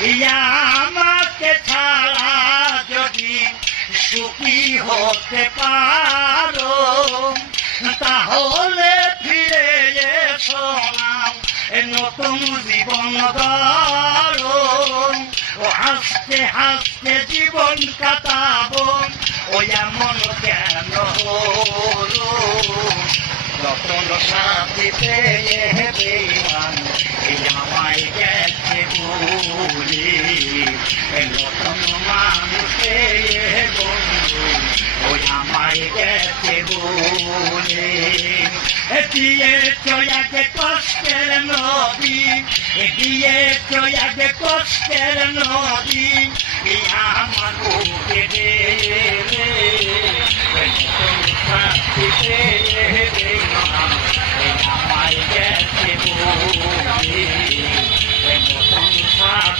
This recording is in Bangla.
আমাকে ছাড়া যদি সুখী হতে পারো তাহলে ফিরে এসো নতুন জীবন গড়ো হাসতে হাসতে জীবন কাটাবো ওই এমন কেন হলো যতন সাথে পেয়ে বেমান আমায় গেছে বলি নতুন মানুষে বন্ধু ওই আমায় গেছে বলে দিয়ে চয়াকে কষ্টের নদী দিয়ে চয়াকে কষ্টের নদী আমার বুকে দে আমায় গেছে